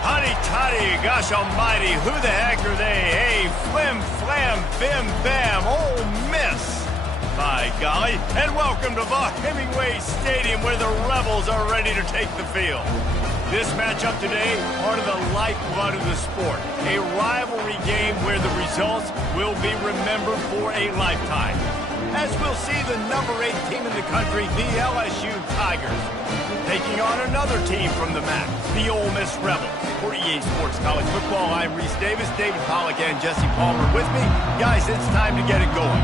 Honey toddy, gosh almighty, who the heck are they? Hey, flim, flam, bim, bam, Ole Miss. By golly, and welcome to Hemingway Stadium where the Rebels are ready to take the field. This matchup today, part of the lifeblood of the sport. A rivalry game where the results will be remembered for a lifetime. As we'll see the number 8 team in the country, the LSU Tigers, taking on another team from the MAC, the Ole Miss Rebels. For EA Sports College Football, I'm Reese Davis, David Pollack, and Jesse Palmer with me. Guys, it's time to get it going.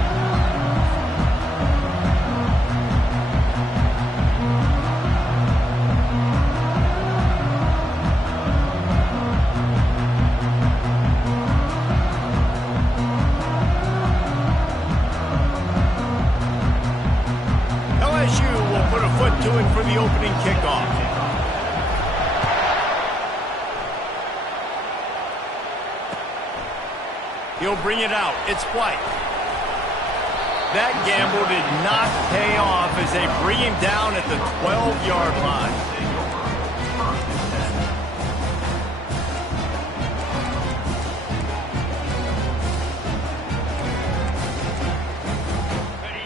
Doing for the opening kickoff. He'll bring it out. It's White. That gamble did not pay off as they bring him down at the 12-yard line.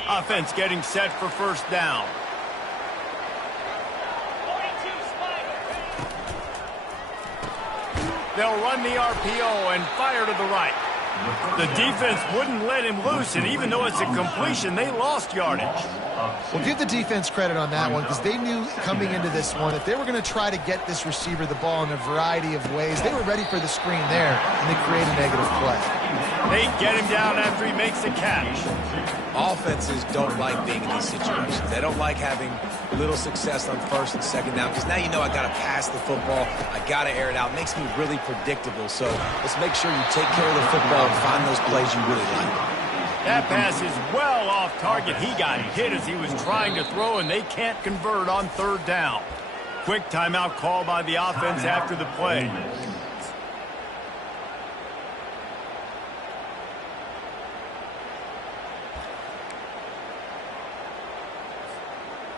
Offense getting set for first down. They'll run the RPO and fire to the right. The defense wouldn't let him loose, and even though it's a completion, they lost yardage. Well, give the defense credit on that one because they knew coming into this one if they were going to try to get this receiver the ball in a variety of ways, they were ready for the screen there, and they create a negative play. They get him down after he makes a catch. Offenses don't like being in these situations. They don't like having little success on first and second down because now you know I got to pass the football. I got to air it out. It makes me really predictable. So let's make sure you take care of the football and find those plays you really like. That pass is well off target. He got hit as he was trying to throw, and they can't convert on third down. Quick timeout call by the offense after the play.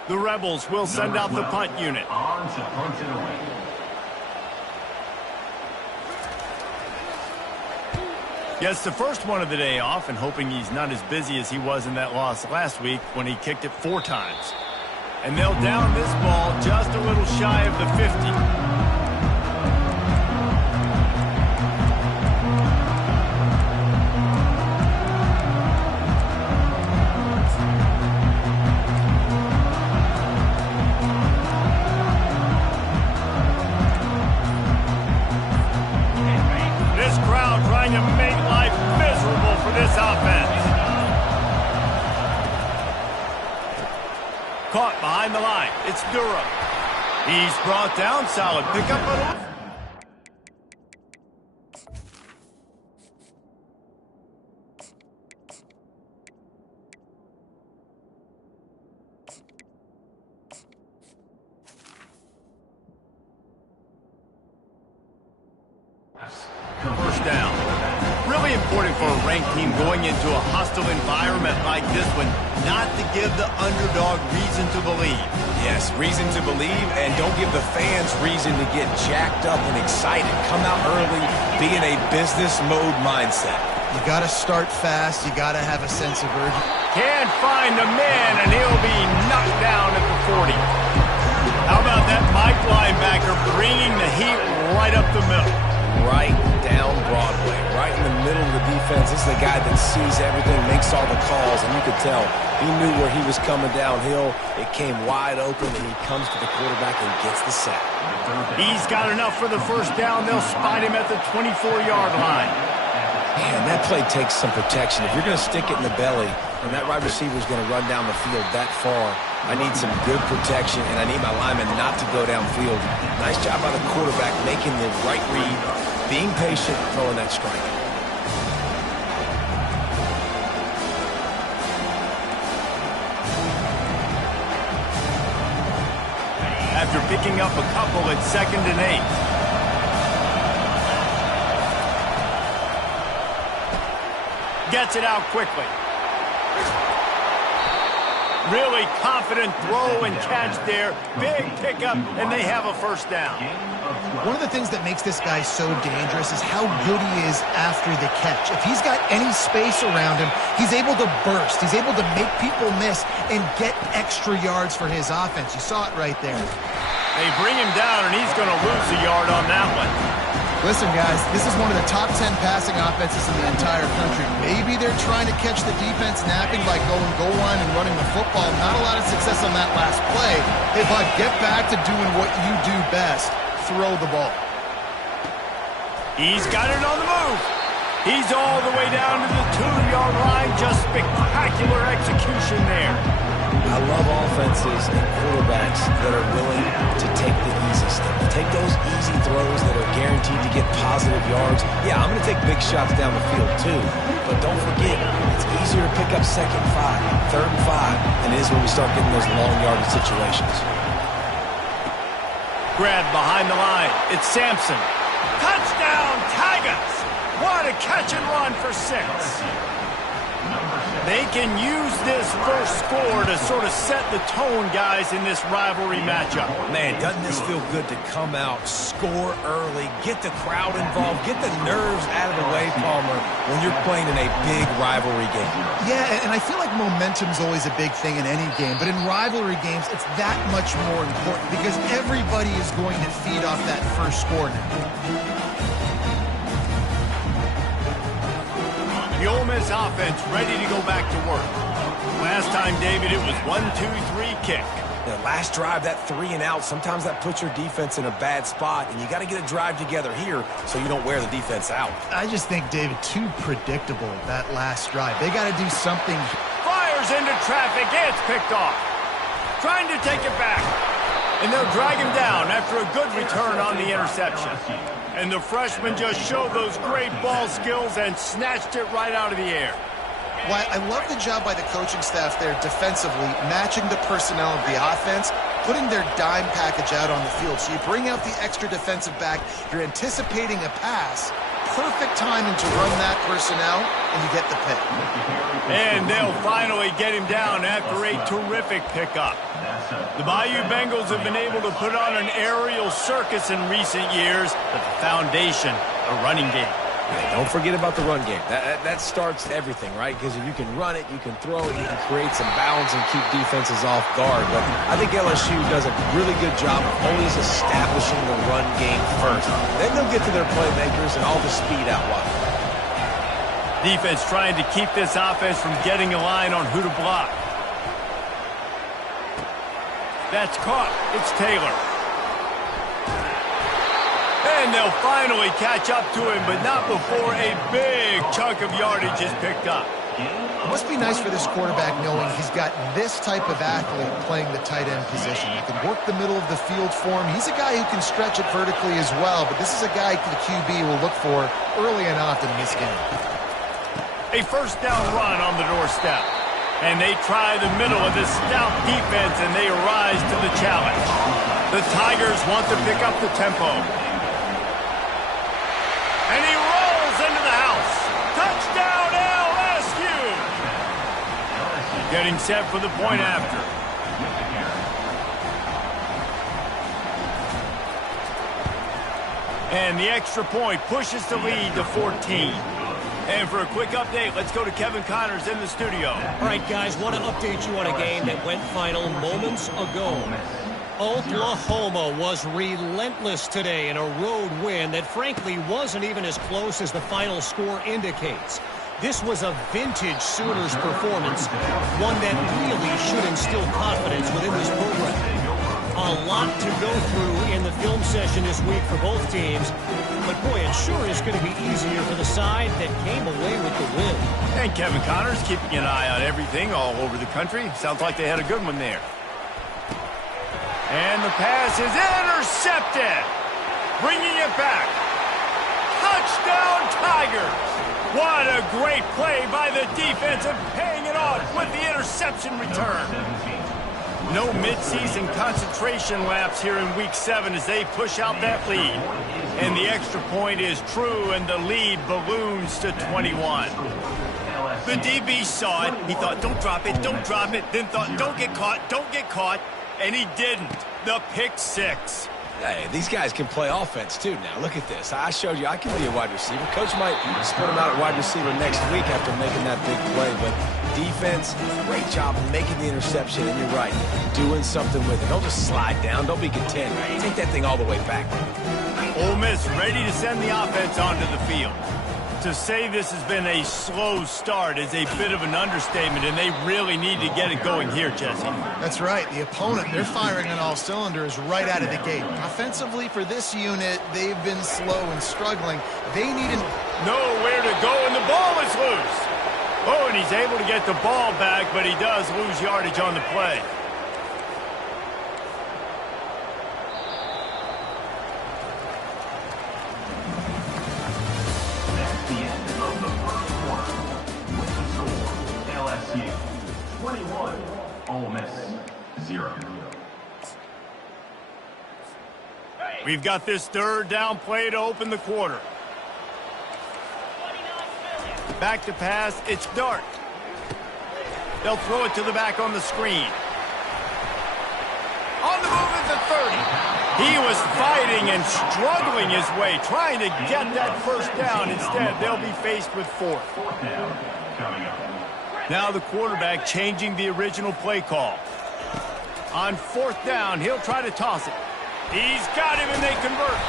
The Rebels will send out the punt unit. Gets the first one of the day off and hoping he's not as busy as he was in that loss last week when he kicked it 4 times. And they'll down this ball just a little shy of the 50. To make life miserable for this offense. Caught behind the line. It's Durham. He's brought down. Solid pickup. First down. Really important for a ranked team going into a hostile environment like this one, not to give the underdog reason to believe. Yes, reason to believe, and don't give the fans reason to get jacked up and excited. Come out early, be in a business mode mindset. You got to start fast. You got to have a sense of urgency. Can't find the man, and he'll be knocked down at the 40. How about that Mike linebacker bringing the heat right up the middle? Right down Broadway, right in the middle of the defense. This is the guy that sees everything, makes all the calls, and you could tell he knew where he was coming downhill. It came wide open, and he comes to the quarterback and gets the sack. He's got enough for the first down. They'll spot him at the 24-yard line. Man, that play takes some protection. If you're going to stick it in the belly and that wide receiver is going to run down the field that far, I need some good protection, and I need my lineman not to go downfield. Nice job by the quarterback making the right read, being patient, throwing that strike. After picking up a couple at 2nd and 8. Gets it out quickly. Really confident throw and catch there. Big pickup, and they have a first down. One of the things that makes this guy so dangerous is how good he is after the catch. If he's got any space around him, he's able to burst. He's able to make people miss and get extra yards for his offense. You saw it right there. They bring him down, and he's going to lose a yard on that one. Listen, guys, this is one of the top 10 passing offenses in the entire country. Maybe they're trying to catch the defense napping by going goal line and running the football. Not a lot of success on that last play. Hey, Bud, get back to doing what you do best. Throw the ball. He's got it on the move. He's all the way down to the 2-yard line. Just spectacular execution there. I love offenses and quarterbacks that are willing to take the easy stuff. Take those easy throws that are guaranteed to get positive yards. Yeah, I'm going to take big shots down the field too. But don't forget, it's easier to pick up 2nd and 5, 3rd and 5 than it is when we start getting those long yardage situations. Grab behind the line. It's Sampson. Touchdown, Tigers! What a catch and run for 6. They can use this first score to sort of set the tone, guys, in this rivalry matchup. Man, doesn't this feel good to come out, score early, get the crowd involved, get the nerves out of the way, Palmer, when you're playing in a big rivalry game. Yeah, and I feel like momentum's always a big thing in any game, but in rivalry games, it's that much more important because everybody is going to feed off that first score now. The Ole Miss offense ready to go back to work. Last time, David, it was 1-2-3 kick. The last drive, that 3 and out, sometimes that puts your defense in a bad spot, and you got to get a drive together here so you don't wear the defense out. I just think, David, too predictable, that last drive. They got to do something. Fires into traffic. It's picked off. Trying to take it back. And they'll drag him down after a good return on the interception. And the freshman just showed those great ball skills and snatched it right out of the air. Well, I love the job by the coaching staff there defensively, matching the personnel of the offense, putting their dime package out on the field. So you bring out the extra defensive back, you're anticipating a pass, perfect timing to run that personnel, and you get the pick. And they'll finally get him down after a terrific pickup. The Bayou Bengals have been able to put on an aerial circus in recent years, but the foundation, a running game. Yeah, don't forget about the run game. That starts everything, right? Because if you can run it, you can throw it, you can create some bounds and keep defenses off guard. But I think LSU does a really good job of always establishing the run game first. Then they'll get to their playmakers and all the speed out wide. Defense trying to keep this offense from getting a line on who to block. That's caught. It's Taylor. And they'll finally catch up to him, but not before a big chunk of yardage is picked up. It must be nice for this quarterback knowing he's got this type of athlete playing the tight end position. He can work the middle of the field for him. He's a guy who can stretch it vertically as well, but this is a guy the QB will look for early and often in this game. A first down run on the doorstep. And they try the middle of this stout defense, and they rise to the challenge. The Tigers want to pick up the tempo. And he rolls into the house. Touchdown, LSU! Getting set for the point after. And the extra point pushes the lead to 14. And for a quick update, let's go to Kevin Connors in the studio. All right, guys, want to update you on a game that went final moments ago. Oklahoma was relentless today in a road win that frankly wasn't even as close as the final score indicates. This was a vintage Sooners performance, one that really should instill confidence within this program. A lot to go through in the film session this week for both teams, but boy, it sure is going to be easier for the side that came away with the win. And Kevin Connors keeping an eye on everything all over the country. Sounds like they had a good one there. And the pass is intercepted. Bringing it back. Touchdown, Tigers. What a great play by the defense and paying it off with the interception return. No midseason concentration laps here in Week 7 as they push out that lead. And the extra point is true, and the lead balloons to 21. The DB saw it. He thought, don't drop it, don't drop it. Then thought, don't get caught. And he didn't. The pick six. Hey, these guys can play offense, too, now. Look at this. I showed you I can be a wide receiver. Coach might split him out at wide receiver next week after making that big play. But defense, great job making the interception. And you're right, doing something with it. Don't just slide down. Don't be content. Take that thing all the way back. Ole Miss ready to send the offense onto the field. To say this has been a slow start is a bit of an understatement, and they really need to get it going here, Jesse. That's right. The opponent, they're firing on all cylinders right out of the gate. Offensively, for this unit, they've been slow and struggling. They need nowhere to go, and the ball is loose. Oh, and he's able to get the ball back, but he does lose yardage on the play. GLsu 21, Ole Miss 0. We've got this third down play to open the quarter. Back to pass, it's Dart. They'll throw it to the back on the screen. On the move at the 30. He was fighting and struggling his way, trying to get that first down. Instead, they'll be faced with fourth. Fourth down coming up. Now the quarterback changing the original play call. On fourth down, he'll try to toss it. He's got him, and they convert.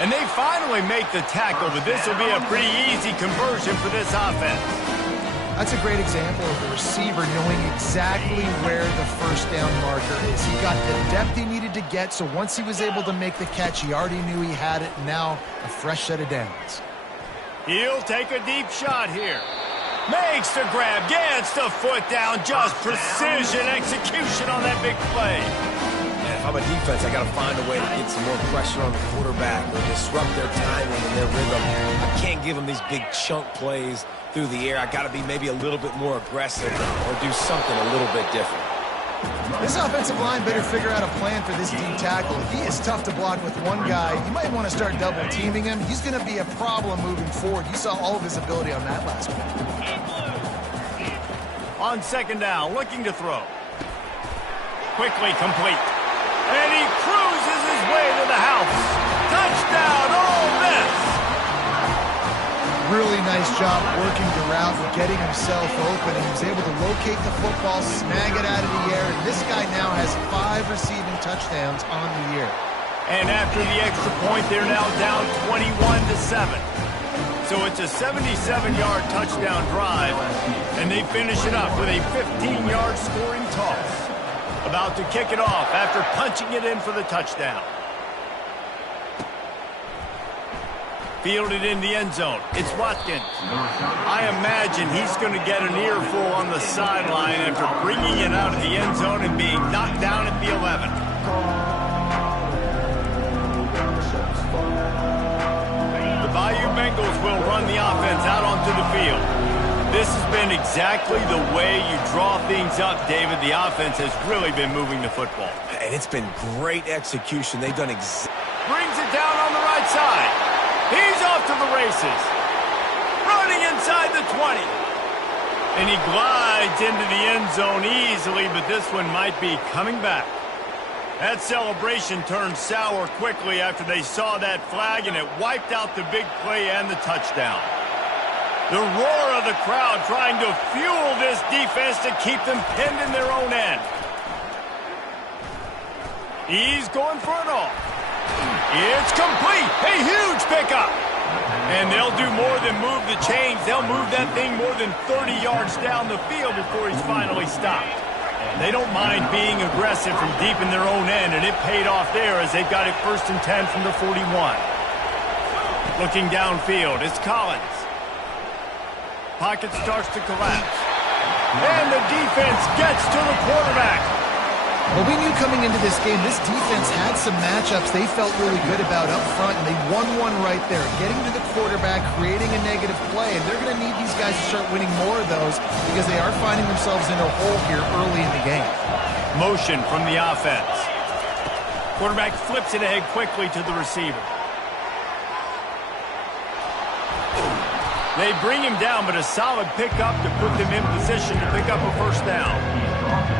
And they finally make the tackle, but this will be a pretty easy conversion for this offense. That's a great example of the receiver knowing exactly where the first down marker is. He got the depth he needed to get, so once he was able to make the catch, he already knew he had it. Now, a fresh set of downs. He'll take a deep shot here. Makes the grab, gets the foot down, just precision execution on that big play. And if I'm a defense, I got to find a way to get some more pressure on the quarterback or disrupt their timing and their rhythm. I can't give them these big chunk plays through the air. I got to be maybe a little bit more aggressive or do something a little bit different. This offensive line better figure out a plan for this deep tackle. He is tough to block with one guy. You might want to start double teaming him. He's going to be a problem moving forward. You saw all of his ability on that last one. On second down, looking to throw. Quickly complete. And he cruises his way to the house. Touchdown, Ole Miss! Really nice job working the route and getting himself open. He was able to locate the football, snag it out of the air, and this guy now has 5 receiving touchdowns on the year. And after the extra point, they're now down 21-7. So it's a 77-yard touchdown drive, and they finish it up with a 15-yard scoring toss. About to kick it off after punching it in for the touchdown. Fielded in the end zone. It's Watkins. I imagine he's going to get an earful on the sideline after bringing it out of the end zone and being knocked down at the 11. The Bayou Bengals will run the offense out onto the field. This has been exactly the way you draw things up, David. The offense has really been moving the football. And it's been great execution. They've done brings it down on the right side. He's off to the races. Running inside the 20. And he glides into the end zone easily, but this one might be coming back. That celebration turned sour quickly after they saw that flag, and it wiped out the big play and the touchdown. The roar of the crowd trying to fuel this defense to keep them pinned in their own end. He's going for it all. It's complete. A huge pickup. And they'll do more than move the chains. They'll move that thing more than 30 yards down the field before he's finally stopped. They don't mind being aggressive from deep in their own end, and it paid off there as they've got it 1st and 10 from the 41. Looking downfield, it's Collins. Pocket starts to collapse. And the defense gets to the quarterback. Well, we knew coming into this game, this defense had some matchups they felt really good about up front, and they won one right there, getting to the quarterback, creating a negative play, and they're going to need these guys to start winning more of those because they are finding themselves in a hole here early in the game. Motion from the offense. Quarterback flips it ahead quickly to the receiver. They bring him down, but a solid pickup to put them in position to pick up a first down.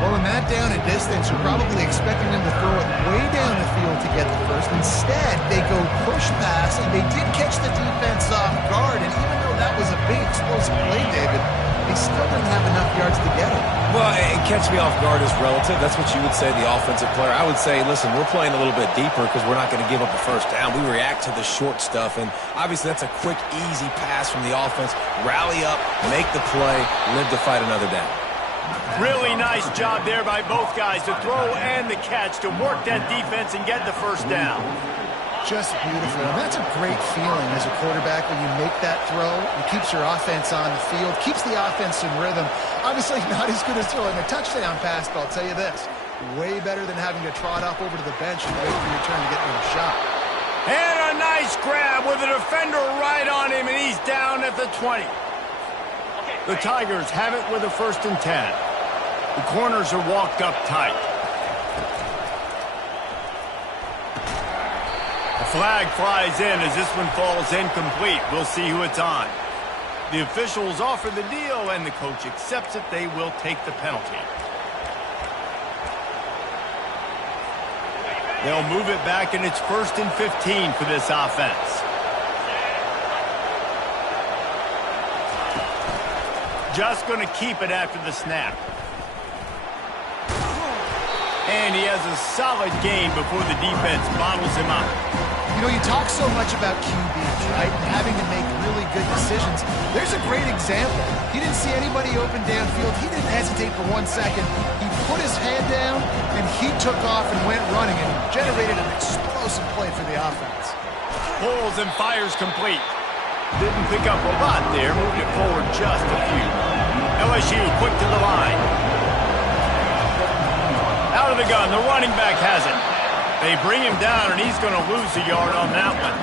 Well, in that down and distance, you're probably expecting them to throw it way down the field to get the first. Instead, they go push pass, and they did catch the defense off guard. And even though that was a big explosive play, David, they still didn't have enough yards to get it. Well, and catch me off guard is relative. That's what you would say, the offensive player. I would say, listen, we're playing a little bit deeper because we're not going to give up a first down. We react to the short stuff, and obviously that's a quick, easy pass from the offense. Rally up, make the play, live to fight another down. Really nice job there by both guys, the throw and the catch, to work that defense and get the first down. Just beautiful. And that's a great feeling as a quarterback when you make that throw. It keeps your offense on the field, keeps the offense in rhythm. Obviously not as good as throwing a touchdown pass, but I'll tell you this, way better than having to trot up over to the bench and wait for your turn to get another shot. And a nice grab with a defender right on him, and he's down at the 20. The Tigers have it with a 1st and 10. The corners are walked up tight. A flag flies in as this one falls incomplete. We'll see who it's on. The officials offer the deal, and the coach accepts it. They will take the penalty. They'll move it back, and it's 1st and 15 for this offense. Just going to keep it after the snap. And he has a solid gain before the defense bottles him up. You know, you talk so much about QBs, right? And having to make really good decisions. There's a great example. He didn't see anybody open downfield. He didn't hesitate for 1 second. He put his head down, and he took off and went running and generated an explosive play for the offense. Pulls and fires complete. Didn't pick up a lot there. Moved it forward just a few. LSU quick to the line. Out of the gun, the running back has it. They bring him down, and he's going to lose a yard on that one.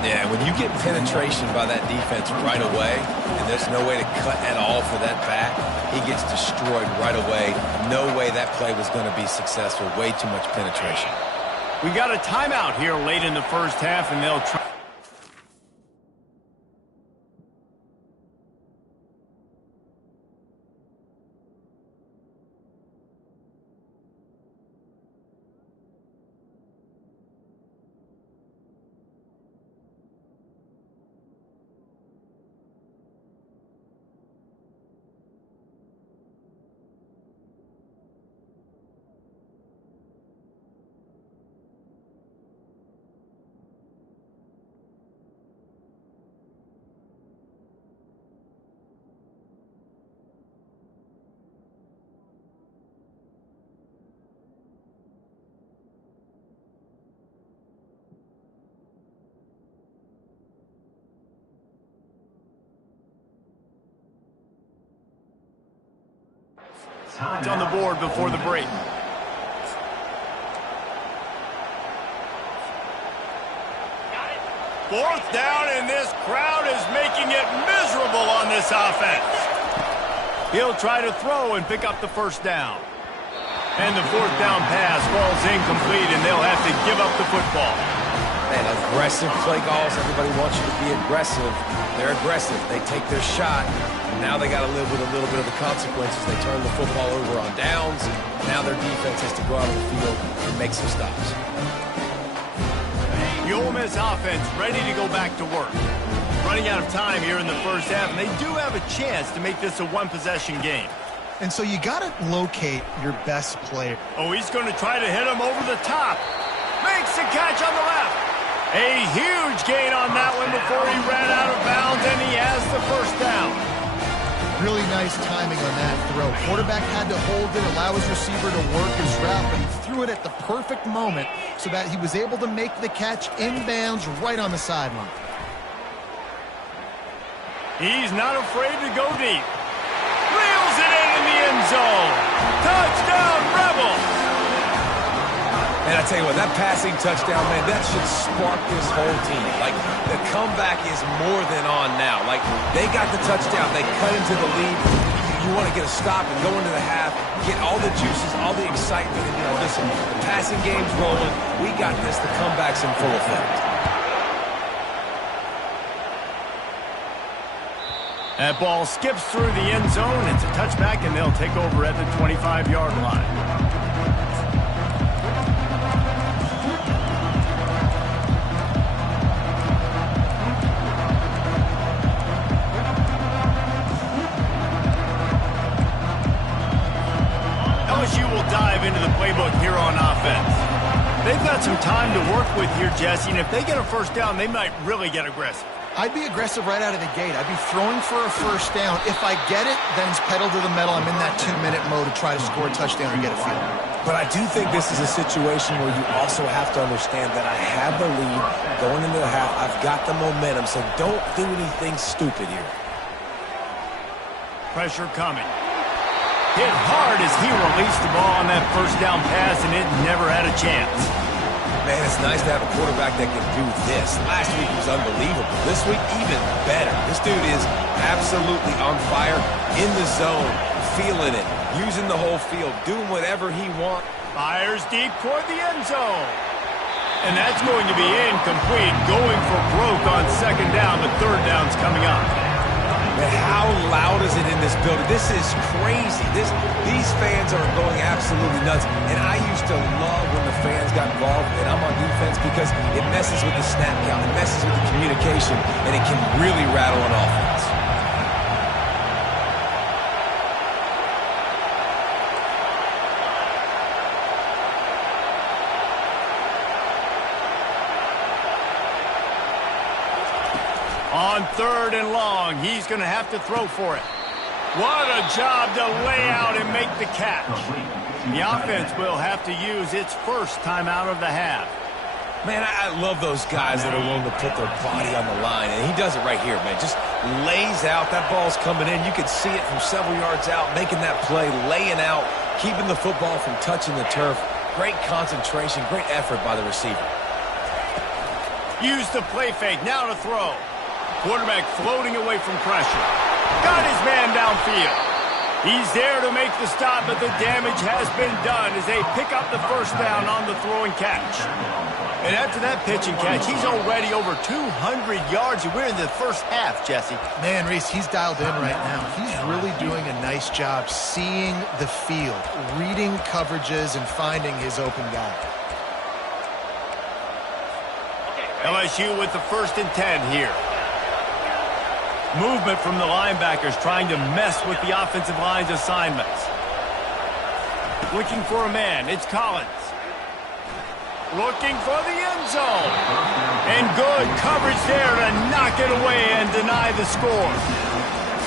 Yeah, when you get penetration by that defense right away, and there's no way to cut at all for that back, he gets destroyed right away. No way that play was going to be successful. Way too much penetration. We got a timeout here late in the first half, and they'll try. It's on the board before the break. Fourth down, and this crowd is making it miserable on this offense. He'll try to throw and pick up the first down. And the 4th down pass falls incomplete, and they'll have to give up the football. Man, aggressive play calls. Everybody wants you to be aggressive. They're aggressive. They take their shot. Now they got to live with a little bit of the consequences. They turn the football over on downs. Now their defense has to go out on the field and make some stops. The Ole Miss offense ready to go back to work. Running out of time here in the first half, and they do have a chance to make this a one-possession game. And so you got to locate your best player. Oh, he's going to try to hit him over the top. Makes the catch on the left. A huge gain on that one before he ran out of bounds, and he has the first down. Really nice timing on that throw. Quarterback had to hold it, allow his receiver to work his route, but he threw it at the perfect moment so that he was able to make the catch inbounds right on the sideline. He's not afraid to go deep. Reels it in the end zone. Touchdown, Rebels! And I tell you what, that passing touchdown, man, that should spark this whole team. Like, the comeback is more than on now. Like, they got the touchdown. They cut into the lead. You want to get a stop and go into the half, get all the juices, all the excitement. And, you know, listen, the passing game's rolling. We got this. The comeback's in full effect. That ball skips through the end zone. It's a touchback, and they'll take over at the 25-yard line. LSU will dive into the playbook here on offense. They've got some time to work with here, Jesse, and if they get a first down, they might really get aggressive. I'd be aggressive right out of the gate. I'd be throwing for a first down. If I get it, then it's pedal to the metal. I'm in that 2-minute mode to try to score a touchdown or get a field. But I do think this is a situation where you also have to understand that I have the lead going into the half. I've got the momentum, so don't do anything stupid here. Pressure coming. Hit hard as he released the ball on that first down pass, and it never had a chance. Man, it's nice to have a quarterback that can do this. Last week was unbelievable. This week, even better. This dude is absolutely on fire, in the zone, feeling it, using the whole field, doing whatever he wants. Fires deep toward the end zone. And that's going to be incomplete, going for broke on second down. The third down's coming up. Man, how loud is it in this building? This is crazy. These fans are going absolutely nuts. And I used to love when the fans got involved, and I'm on defense because it messes with the snap count, it messes with the communication, and it can really rattle an offense. On third and long, he's going to have to throw for it. What a job to lay out and make the catch. The offense will have to use its first timeout of the half. Man, I love those guys that are willing to put their body on the line, and he does it right here, man. Just lays out. That ball's coming in. You can see it from several yards out, making that play, laying out, keeping the football from touching the turf. Great concentration, great effort by the receiver. Use the play fake, now to throw. Quarterback floating away from pressure. Got his man downfield. He's there to make the stop, but the damage has been done as they pick up the first down on the throw and catch. And after that pitch and catch, he's already over 200 yards. We're in the first half, Jesse. Man, Reese, he's dialed in right now. He's really doing a nice job seeing the field, reading coverages, and finding his open guy. LSU with the 1st and 10 here. Movement from the linebackers trying to mess with the offensive line's assignments. Looking for a man. It's Collins. Looking for the end zone. And good coverage there to knock it away and deny the score.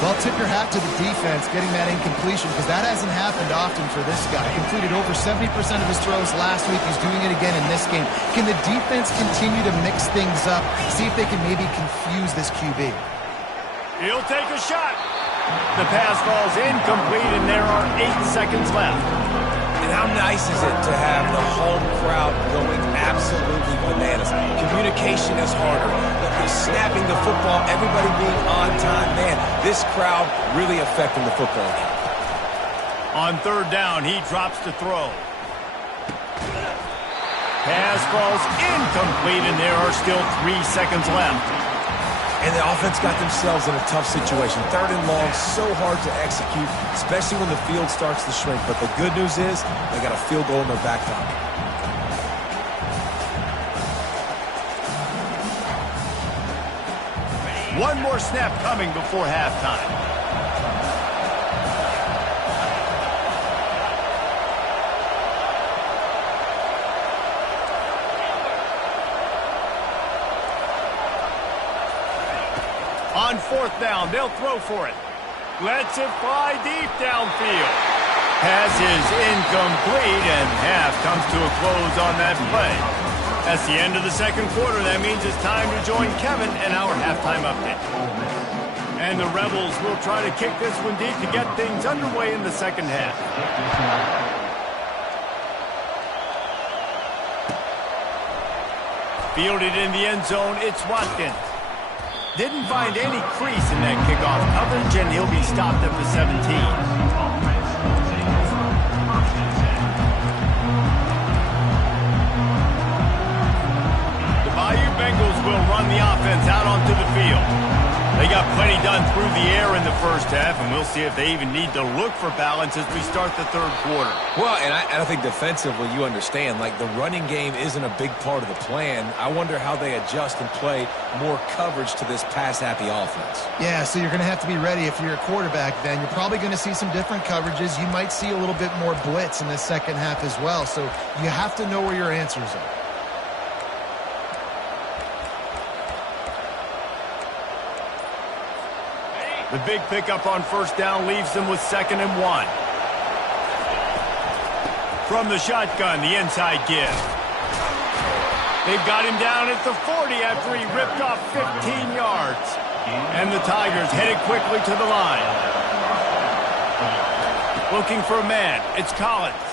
Well, tip your hat to the defense getting that incompletion because that hasn't happened often for this guy. Completed over 70% of his throws last week. He's doing it again in this game. Can the defense continue to mix things up? See if they can maybe confuse this QB. He'll take a shot. The pass falls incomplete, and there are 8 seconds left. And how nice is it to have the home crowd going absolutely bananas? Communication is harder. Snapping the football, everybody being on time. Man, this crowd really affecting the football game. On third down, he drops to throw. Pass falls incomplete, and there are still 3 seconds left. And the offense got themselves in a tough situation. Third and long, so hard to execute, especially when the field starts to shrink. But the good news is they got a field goal in their back pocket. One more snap coming before halftime. On 4th down, they'll throw for it. Lets it fly deep downfield. Pass is incomplete, and half comes to a close on that play. That's the end of the second quarter. That means it's time to join Kevin and our halftime update. And the Rebels will try to kick this one deep to get things underway in the second half. Fielded in the end zone, it's Watkins. Didn't find any crease in that kickoff coverage, and he'll be stopped at the 17. The Bayou Bengals will run the offense out onto the field. They They got plenty done through the air in the first half, and we'll see if they even need to look for balance as we start the third quarter. Well, and I think defensively, you understand, like the running game isn't a big part of the plan. I wonder how they adjust and play more coverage to this pass-happy offense. Yeah, so you're going to have to be ready if you're a quarterback then. You're probably going to see some different coverages. You might see a little bit more blitz in the second half as well, so you have to know where your answers are. The big pickup on first down leaves them with 2nd and 1. From the shotgun, the inside give. They've got him down at the 40 after he ripped off 15 yards. And the Tigers headed quickly to the line. Looking for a man. It's Collins.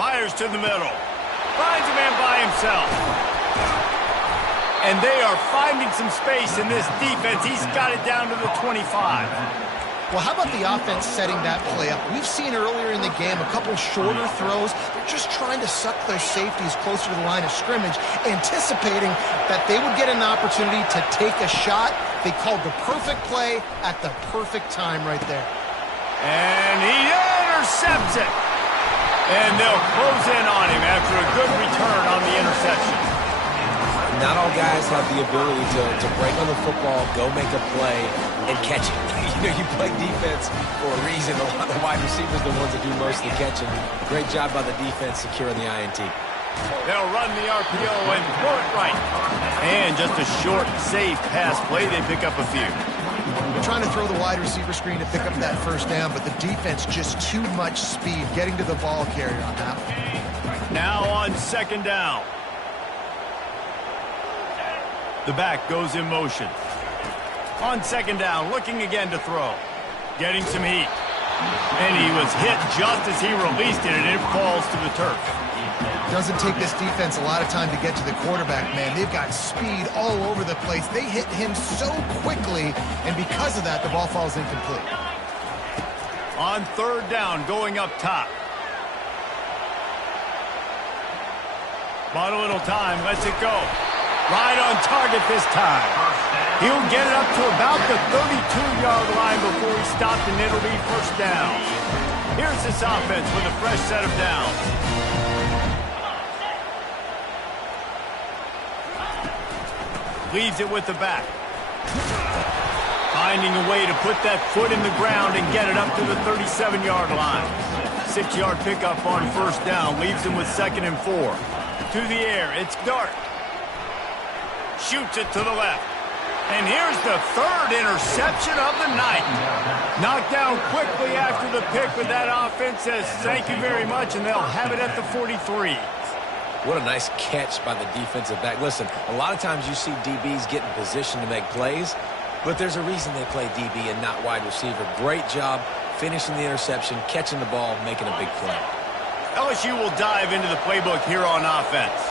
Fires to the middle. Finds a man by himself. And they are finding some space in this defense. He's got it down to the 25. Well, how about the offense setting that play up? We've seen earlier in the game a couple shorter throws. They're just trying to suck their safeties closer to the line of scrimmage, anticipating that they would get an opportunity to take a shot. They called the perfect play at the perfect time right there. And he intercepts it. And they'll close in on him after a good return on the interception. Not all guys have the ability to break on the football, go make a play, and catch it. You play defense for a reason. A lot of the wide receivers are the ones that do most of the catching. Great job by the defense securing the INT. They'll run the RPO and throw it right. And just a short, safe pass play. They pick up a few. They're trying to throw the wide receiver screen to pick up that first down, but the defense just too much speed getting to the ball carrier on that one. Now on 2nd down. The back goes in motion. On 2nd down, looking again to throw. Getting some heat. And he was hit just as he released it, and it falls to the turf. Doesn't take this defense a lot of time to get to the quarterback, man. They've got speed all over the place. They hit him so quickly, and because of that, the ball falls incomplete. On 3rd down, going up top. Bought a little time, lets it go. Right on target this time. He'll get it up to about the 32-yard line before he's stopped, and it'll be first down. Here's this offense with a fresh set of downs. Leaves it with the back. Finding a way to put that foot in the ground and get it up to the 37-yard line. 6-yard pickup on first down leaves him with 2nd and 4. To the air, it's Dart. Shoots it to the left. And here's the 3rd interception of the night. Knocked down quickly after the pick, but that offense says thank you very much, and they'll have it at the 43. What a nice catch by the defensive back. Listen, a lot of times you see DBs get in position to make plays, but there's a reason they play DB and not wide receiver. Great job finishing the interception, catching the ball, making a big play. LSU will dive into the playbook here on offense.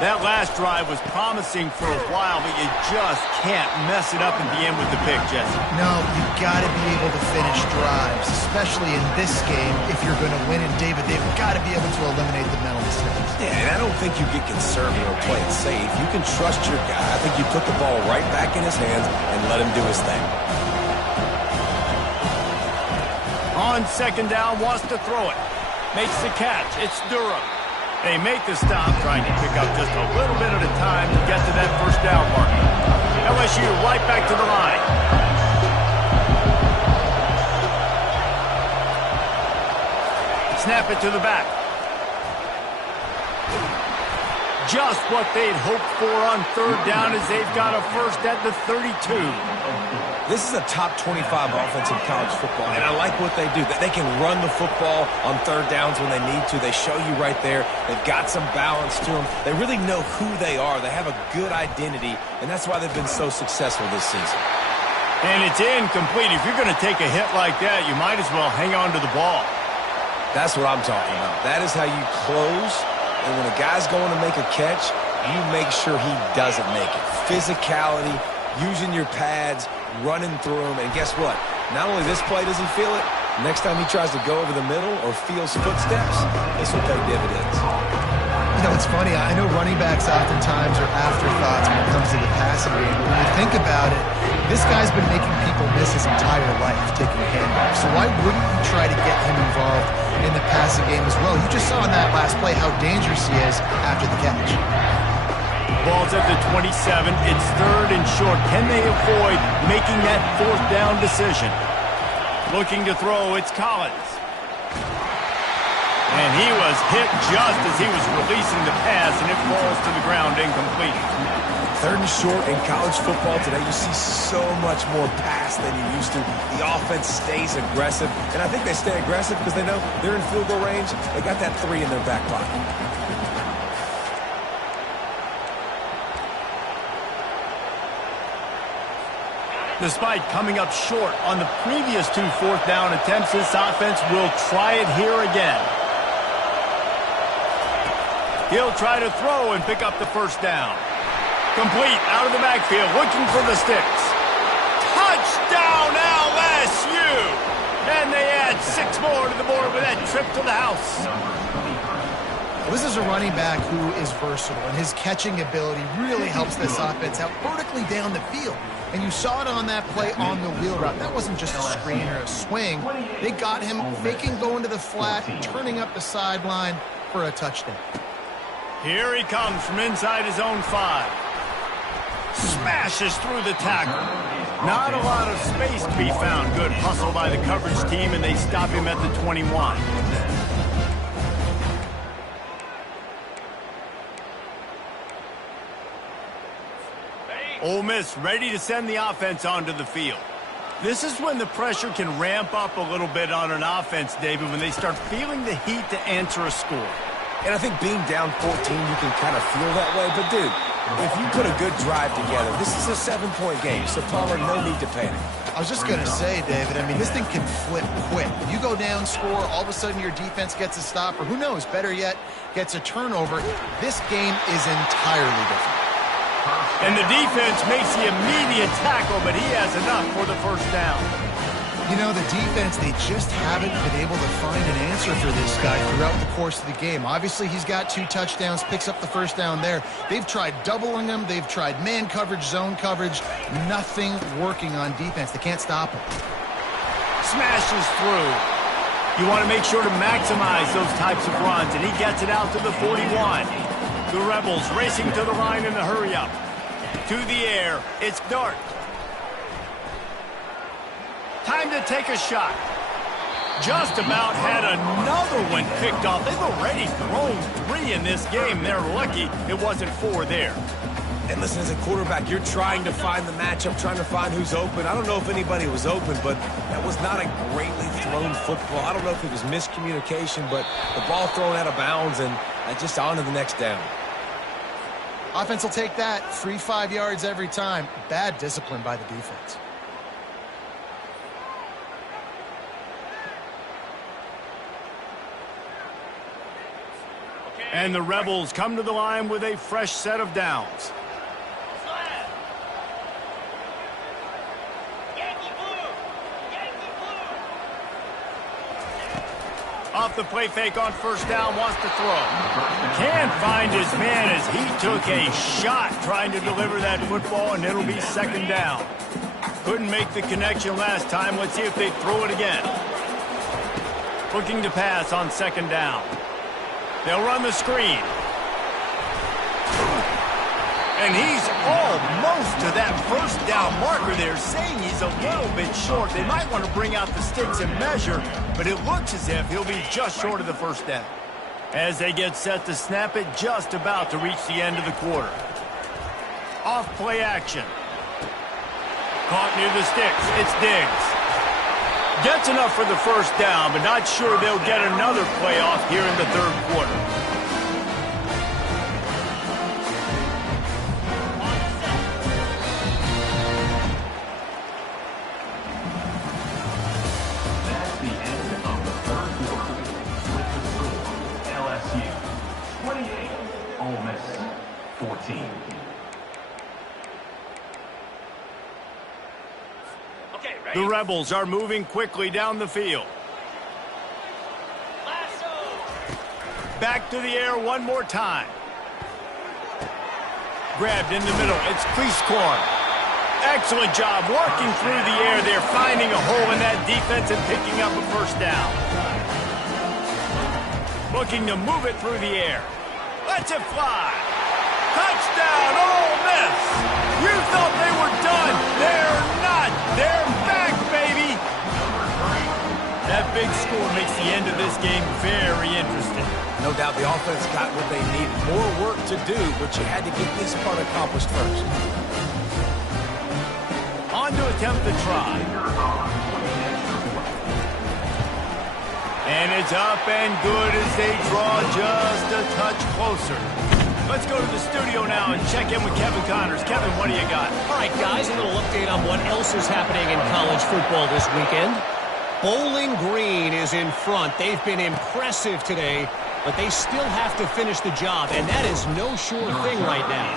That last drive was promising for a while, but you just can't mess it up at the end with the pick, Jesse. No, you've got to be able to finish drives, especially in this game if you're going to win. And, David, they've got to be able to eliminate the mental mistakes. Yeah, and I don't think you get conservative or play it safe. You can trust your guy. I think you put the ball right back in his hands and let him do his thing. On 2nd down, wants to throw it. Makes the catch. It's Durham. They make the stop, trying to pick up just a little bit at a time to get to that first down mark. LSU right back to the line. Snap it to the back. Just what they'd hoped for on 3rd down as they've got a first at the 32. This is a top 25 offense in college football, and I like what they do. They can run the football on 3rd downs when they need to. They show you right there. They've got some balance to them. They really know who they are. They have a good identity, and that's why they've been so successful this season. And it's incomplete. If you're going to take a hit like that, you might as well hang on to the ball. That's what I'm talking about. That is how you close, and when a guy's going to make a catch, you make sure he doesn't make it. Physicality, using your pads, running through them, and guess what? Not only this play does he feel it, next time he tries to go over the middle or feels footsteps, this will pay dividends. You know, it's funny. I know running backs oftentimes are afterthoughts when it comes to the passing game, but when you think about it, This guy's been making people miss his entire life taking handoffs, so why wouldn't you try to get him involved in the passing game as well? You just saw in that last play how dangerous he is after the catch. Ball's at the 27. It's 3rd and short. Can they avoid making that 4th down decision? Looking to throw, it's Collins. And he was hit just as he was releasing the pass, and it falls to the ground incomplete. 3rd and short in college football today, you see so much more pass than you used to. The offense stays aggressive, and I think they stay aggressive because they know they're in field goal range. They got that 3 in their back pocket. Despite coming up short on the previous 2 4th down attempts, this offense will try it here again. He'll try to throw and pick up the 1st down. Complete out of the backfield, looking for the sticks. Touchdown LSU! And they add 6 more to the board with that trip to the house. This is a running back who is versatile, and his catching ability really helps this offense out vertically down the field. And you saw it on that play on the wheel route. That wasn't just a screen or a swing. They got him faking going to the flat, turning up the sideline for a touchdown. Here he comes from inside his own 5. Smashes through the tackle. Not a lot of space to be found. Good hustle by the coverage team, and they stop him at the 21. Ole Miss ready to send the offense onto the field. This is when the pressure can ramp up a little bit on an offense, David, when they start feeling the heat to answer a score. And I think being down 14, you can kind of feel that way. But, dude, if you put a good drive together, this is a 7-point game, so Palmer, no need to panic. I was just going to say, David, I mean, this thing can flip quick. You go down, score, all of a sudden your defense gets a stop, or who knows, better yet, gets a turnover. This game is entirely different. And the defense makes the immediate tackle, but he has enough for the 1st down. You know, the defense, they just haven't been able to find an answer for this guy throughout the course of the game. Obviously, he's got 2 touchdowns, picks up the 1st down there. They've tried doubling him. They've tried man coverage, zone coverage. Nothing working on defense. They can't stop him. Smashes through. You want to make sure to maximize those types of runs, and he gets it out to the 41. The Rebels racing to the line in the hurry-up. To the air, it's Dart. Time to take a shot. Just about had another one picked off. They've already thrown 3 in this game. They're lucky it wasn't 4 there. And listen, as a quarterback, you're trying to find the matchup, trying to find who's open. I don't know if anybody was open, but that was not a greatly thrown football. I don't know if it was miscommunication, but the ball thrown out of bounds and just on to the next down. Offense will take that. Free 5 yards every time. Bad discipline by the defense. And the Rebels come to the line with a fresh set of downs. Off the play fake on 1st down, wants to throw. Can't find his man as he took a shot trying to deliver that football, and it'll be 2nd down. Couldn't make the connection last time. Let's see if they throw it again. Looking to pass on 2nd down. They'll run the screen. And he's almost to that 1st down marker there, saying he's a little bit short. They might want to bring out the sticks and measure, but it looks as if he'll be just short of the 1st down. As they get set to snap it, just about to reach the end of the quarter. Off play action. Caught near the sticks. It's Diggs. Gets enough for the 1st down, but not sure they'll get another play off here in the 3rd quarter. That's the end of the 3rd quarter. With the score, LSU 28, Ole Miss 14. The Rebels are moving quickly down the field. Back to the air one more time. Grabbed in the middle. It's Cleescorn. Excellent job working through the air there, finding a hole in that defense and picking up a first down. Looking to move it through the air. Lets it fly. Touchdown, Ole Miss. You thought they were done. They're not. They're back, baby. That big score makes the end of this game very interesting. No doubt the offense got what they need. More work to do, but you had to get this part accomplished first. On to attempt the try. And it's up and good as they draw just a touch closer. Let's go to the studio now and check in with Kevin Connors. Kevin, what do you got? All right, guys, a little update on what else is happening in college football this weekend. Bowling Green is in front. They've been impressive today, but they still have to finish the job, and that is no sure thing right now.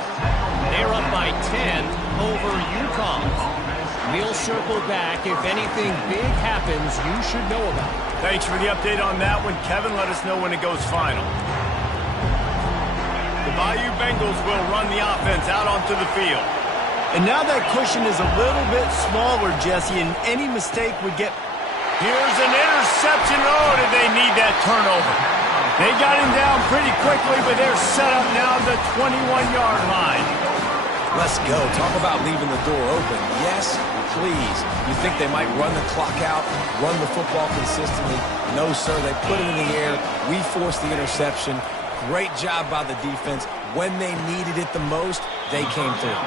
They're up by 10 over UConn. We'll circle back. If anything big happens, you should know about it. Thanks for the update on that one. Kevin, let us know when it goes final. The Bayou Bengals will run the offense out onto the field. And now that cushion is a little bit smaller, Jesse, and any mistake would get... Here's an interception. Oh, did they need that turnover? They got him down pretty quickly, but they're set up now at the 21-yard line. Let's go. Talk about leaving the door open. Yes, please. You think they might run the clock out, run the football consistently? No, sir. They put it in the air. We forced the interception. Great job by the defense. When they needed it the most, they came through.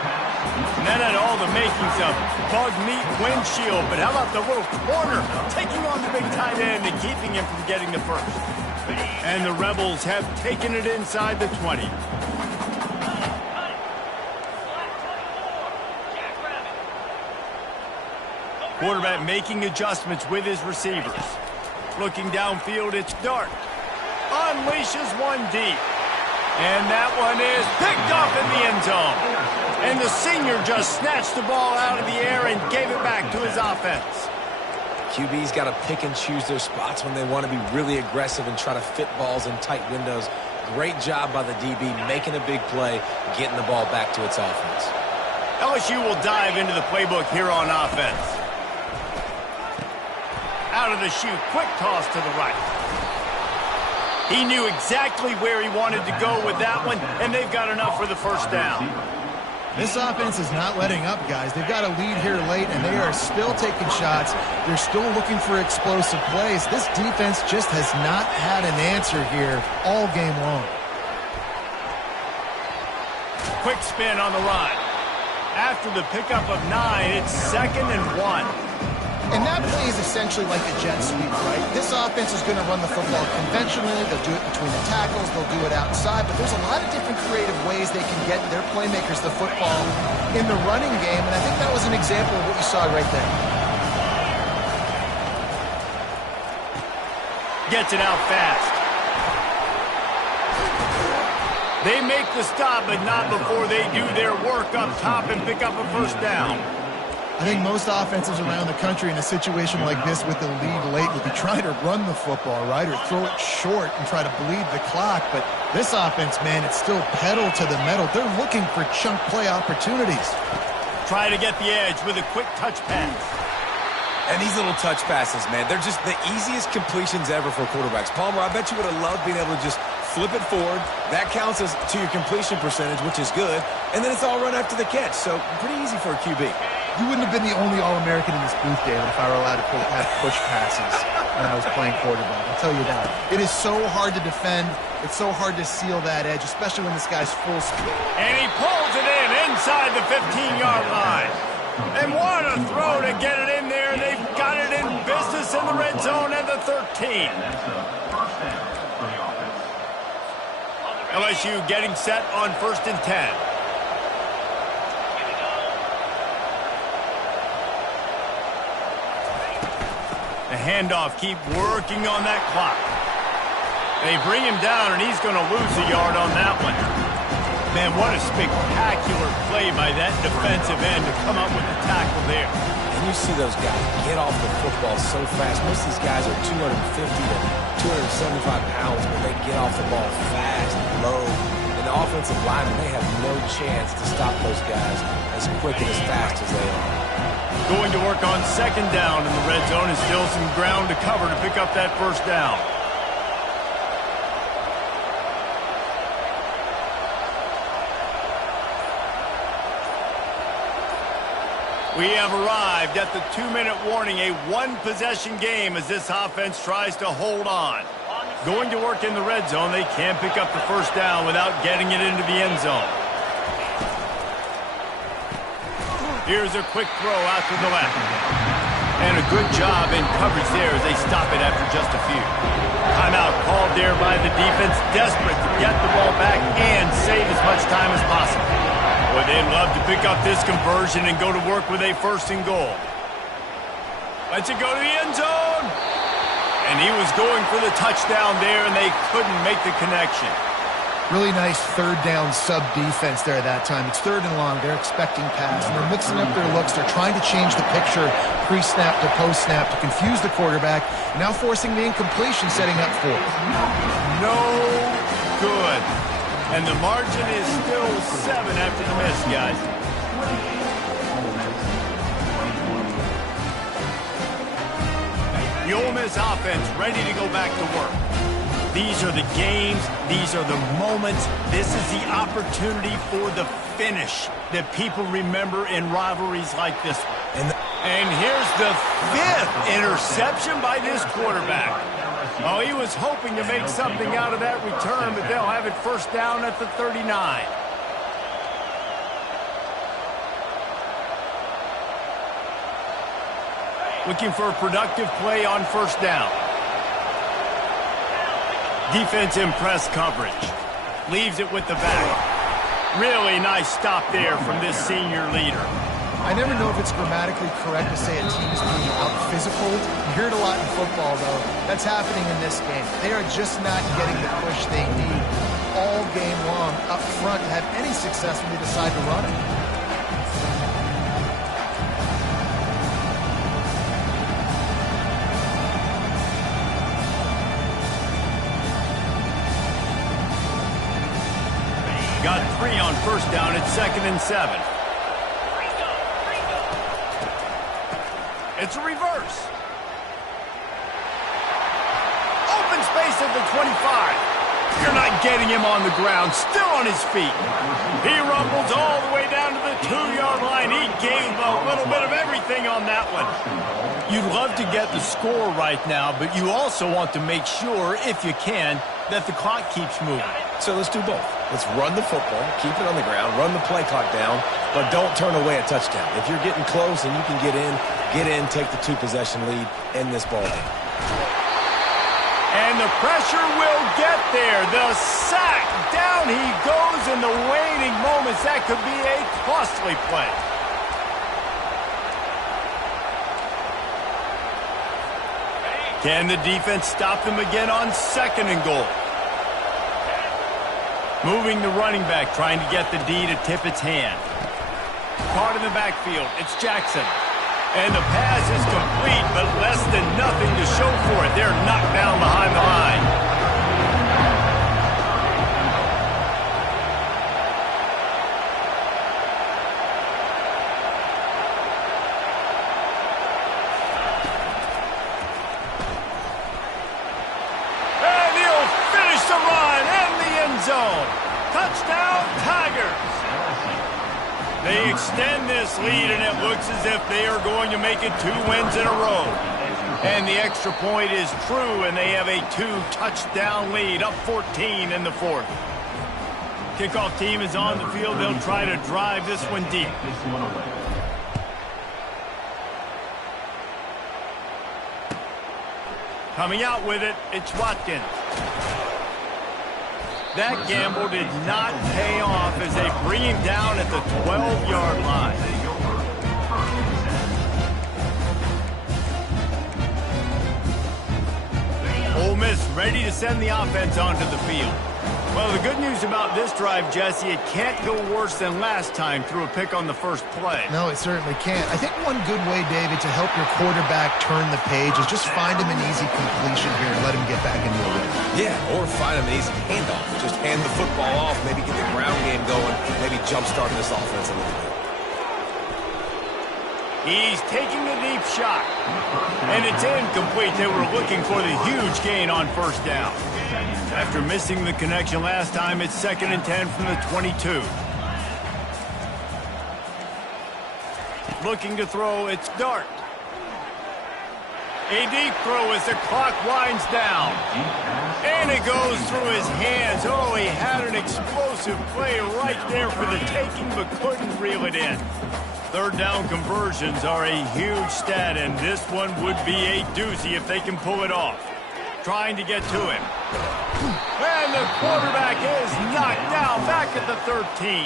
And that had all the makings of bug meat windshield, but how about the little corner taking on the big tight end and keeping him from getting the first? And the Rebels have taken it inside the 20. Quarterback making adjustments with his receivers. Looking downfield, it's Dart. Unleashes one deep. And that one is picked off in the end zone. And the senior just snatched the ball out of the air and gave it back to his offense. QB's got to pick and choose their spots when they want to be really aggressive and try to fit balls in tight windows. Great job by the DB making a big play, getting the ball back to its offense. LSU will dive into the playbook here on offense. Out of the chute, quick toss to the right. He knew exactly where he wanted to go with that one, and they've got enough for the first down. This offense is not letting up, guys. They've got a lead here late, and they are still taking shots. They're still looking for explosive plays. This defense just has not had an answer here all game long. Quick spin on the run. After the pickup of 9, it's 2nd and 1. And that play is essentially like a jet sweep, right? This offense is going to run the football conventionally. They'll do it between the tackles. They'll do it outside. But there's a lot of different creative ways they can get their playmakers the football in the running game. And I think that was an example of what you saw right there. Gets it out fast. They make the stop, but not before they do their work up top and pick up a first down. I think most offenses around the country in a situation like this with the lead late would be trying to run the football, right, or throw it short and try to bleed the clock. But this offense, man, it's still pedal to the metal. They're looking for chunk play opportunities. Try to get the edge with a quick touch pass. And these little touch passes, man, they're just the easiest completions ever for quarterbacks. Palmer, I bet you would have loved being able to just flip it forward. That counts as to your completion percentage, which is good. And then it's all run after the catch. So pretty easy for a QB. You wouldn't have been the only All-American in this booth, David, if I were allowed to have push passes when I was playing quarterback. I'll tell you that. It is so hard to defend. It's so hard to seal that edge, especially when this guy's full speed. And he pulls it in inside the 15-yard line. And what a throw to get it in there. They've got it in business in the red zone at the 13. LSU getting set on 1st and 10. The handoff, keep working on that clock. They bring him down, and he's going to lose a yard on that one. Man, what a spectacular play by that defensive end to come up with the tackle there. And you see those guys get off the football so fast. Most of these guys are 250 to 275 pounds, but they get off the ball fast, low, And the offensive linemen, they have no chance to stop those guys as quick and as fast as they are. Going to work on second down in the red zone is still some ground to cover to pick up that first down. We have arrived at the 2-minute warning, a one-possession game as this offense tries to hold on. Going to work in the red zone, they can't pick up the first down without getting it into the end zone. Here's a quick throw out to the left. And a good job in coverage there as they stop it after just a few. Timeout called there by the defense, desperate to get the ball back and save as much time as possible. Boy, they'd love to pick up this conversion and go to work with a first and goal. Let's it go to the end zone. And he was going for the touchdown there, and they couldn't make the connection. Really nice third down sub defense there that time. It's third and long. They're expecting pass, and they're mixing up their looks. They're trying to change the picture pre-snap to post-snap to confuse the quarterback, now forcing the incompletion, setting up for it. No good. And the margin is still 7 after the miss, guys. The Ole Miss offense ready to go back to work. These are the games. These are the moments. This is the opportunity for the finish that people remember in rivalries like this one. And here's the 5th interception by this quarterback. Oh, he was hoping to make something out of that return, but they'll have it first down at the 39. Looking for a productive play on first down. Defense in press coverage. Leaves it with the back. Really nice stop there from this senior leader. I never know if it's grammatically correct to say a team is being out-physical. You hear it a lot in football, though. That's happening in this game. They are just not getting the push they need all game long up front to have any success when they decide to run it. Got 3 on first down at 2nd and 7. It's a reverse. Open space at the 25. You're not getting him on the ground, still on his feet. He rumbles all the way down to the 2-yard line. He gave a little bit of everything on that one. You'd love to get the score right now, but you also want to make sure, if you can, that the clock keeps moving. So let's do both. Let's run the football, keep it on the ground, run the play clock down, but don't turn away a touchdown. If you're getting close and you can get in, take the 2-possession lead, end this ball game. And the pressure will get there. The sack. Down he goes in the waning moments. That could be a costly play. Can the defense stop them again on 2nd and goal? Moving the running back, trying to get the D to tip its hand. Caught in the backfield. It's Jackson. And the pass is complete, but less than nothing to show for it. They're knocked down behind the line. And he'll finish the run in the end zone. Touchdown, Tigers. They extend this lead, and it looks as if they are going to make it 2 wins in a row. And the extra point is true, and they have a 2-touchdown lead, up 14 in the 4th. Kickoff team is on the field. They'll try to drive this one deep. Coming out with it, it's Watkins. That gamble did not pay off as they bring him down at the 12-yard line. Ole Miss ready to send the offense onto the field. Well, the good news about this drive, Jesse, it can't go worse than last time through a pick on the first play. No, it certainly can't. I think one good way, David, to help your quarterback turn the page is just find him an easy completion here and let him get back into a rhythm. Yeah, or find an easy handoff. Just hand the football off, maybe get the ground game going, maybe jumpstart this offense a little bit. He's taking a deep shot. And it's incomplete. They were looking for the huge gain on first down. After missing the connection last time, it's 2nd and 10 from the 22. Looking to throw, it's Dart. A deep throw as the clock winds down. And it goes through his hands. Oh, he had an explosive play right there for the taking, but couldn't reel it in. Third down conversions are a huge stat, and this one would be a doozy if they can pull it off. Trying to get to him. And the quarterback is knocked down back at the 13.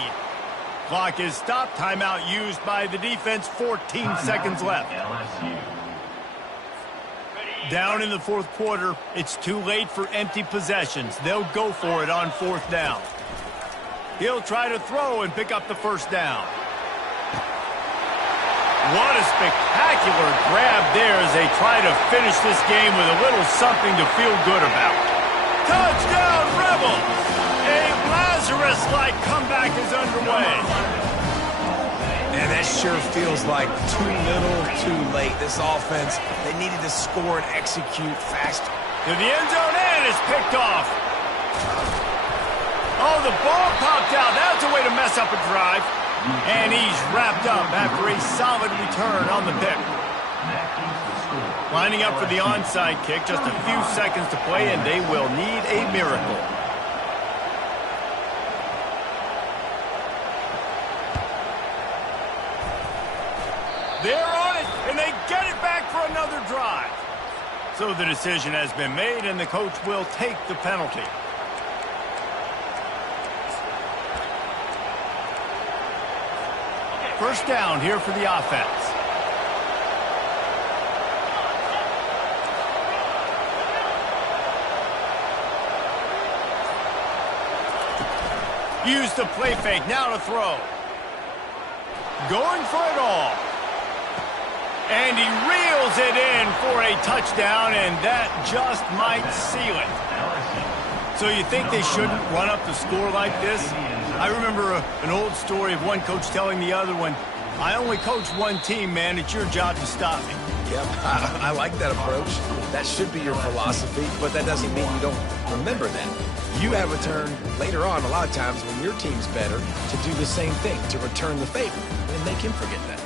Clock is stopped. Timeout used by the defense. 14 seconds left. Down in the fourth quarter, it's too late for empty possessions. They'll go for it on 4th down. He'll try to throw and pick up the first down. What a spectacular grab there as they try to finish this game with a little something to feel good about. Touchdown, Rebels! A Lazarus-like comeback is underway. And that sure feels like too little, too late. This offense, they needed to score and execute fast. To the end zone, and it's picked off. Oh, the ball popped out. That's a way to mess up a drive. And he's wrapped up after a solid return on the pick. Lining up for the onside kick. Just a few seconds to play, and they will need a miracle. They're on it, and they get it back for another drive. So the decision has been made, and the coach will take the penalty. First down here for the offense. Use the play fake, now to throw. Going for it all. And he reels it in for a touchdown, and that just might seal it. So you think they shouldn't run up the score like this? I remember an old story of one coach telling the other one, I only coach one team, man. It's your job to stop me. Yep, I like that approach. That should be your philosophy, but that doesn't mean you don't remember that. You have a turn later on, a lot of times, when your team's better, to do the same thing, to return the favor, and make him forget that.